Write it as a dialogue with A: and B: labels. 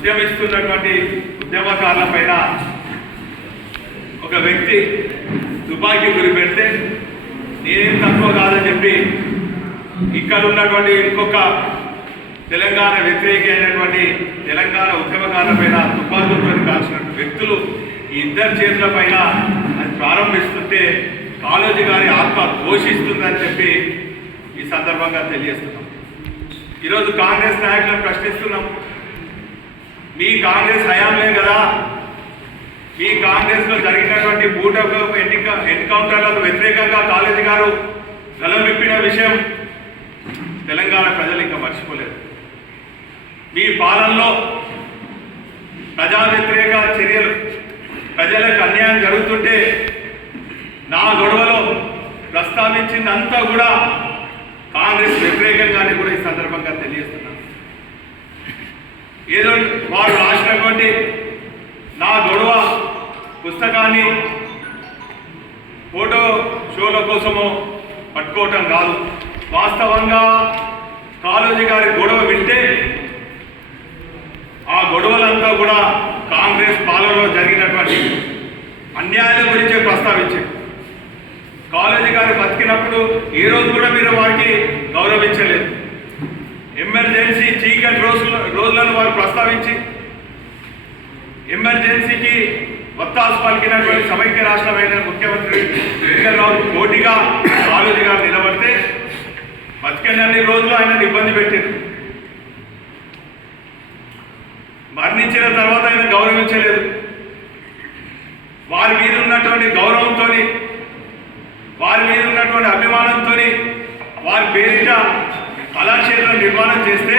A: ఉద్యమిస్తున్నటువంటి ఉద్యమకారుల పైన ఒక వ్యక్తి తుపాకీ గురి పెడితే నేనేం తక్కువ కాదని చెప్పి ఇక్కడ ఉన్నటువంటి ఇంకొక తెలంగాణ వ్యతిరేక అయినటువంటి తెలంగాణ ఉద్యమకారుల పైన తుపాకులతో కాల్చినటువంటి వ్యక్తులు ఈ ఇద్దరి చేతుల పైన అది ప్రారంభిస్తుంటే కాలేజీ గారి ఆత్మ ఘోషిస్తుందని చెప్పి ఈ సందర్భంగా తెలియజేస్తున్నాం. ఈరోజు కాంగ్రెస్ నాయకులను ప్రశ్నిస్తున్నాం మీ కాంగ్రెస్ హయాంలే కదా. మీ కాంగ్రెస్లో జరిగినటువంటి బూటకు ఎన్నిక ఎన్కౌంటర్లకు వ్యతిరేకంగా కాలేజీ గారు గలవిప్పిన విషయం తెలంగాణ ప్రజలు ఇంకా మర్చిపోలేదు. మీ పాలనలో ప్రజా వ్యతిరేక చర్యలు ప్రజలకు అన్యాయం జరుగుతుంటే నా గొడవలో ప్రస్తావించిందంతా కూడా కాంగ్రెస్ వ్యతిరేకంగానే కూడా ఈ సందర్భంగా తెలియజేస్తున్నాను ఏదో వారు రాసినటువంటి నా గొడవ పుస్తకాన్ని ఫోటో షోల కోసము పట్టుకోవటం కాదు. వాస్తవంగా కాళోజీ గారి గొడవ వింటే ఆ గొడవలంతా కూడా కాంగ్రెస్ పాలనలో జరిగినటువంటి అన్యాయాల గురించే ప్రస్తావించారు కాలేజీ గారు బతికినప్పుడు ఏ రోజు కూడా మీరు వారికి రోజుల రోజులను వారు ప్రస్తావించి ఎమర్జెన్సీకి వత్తాసు పలికినటువంటి సమైక్య రాష్ట్రమైన ముఖ్యమంత్రి వెంకటరావు పోటీగా కాలేజీ గారు నిలబడితే బతికినన్ని రోజులు ఆయన ఇబ్బంది పెట్టారు మరణించిన తర్వాత ఆయన గౌరవించలేదు. వారి మీద ఉన్నటువంటి గౌరవంతో వారి మీద ఉన్నటువంటి అభిమానంతో వారి పేరిట కళాక్షేత్రం నిర్మాణం చేస్తే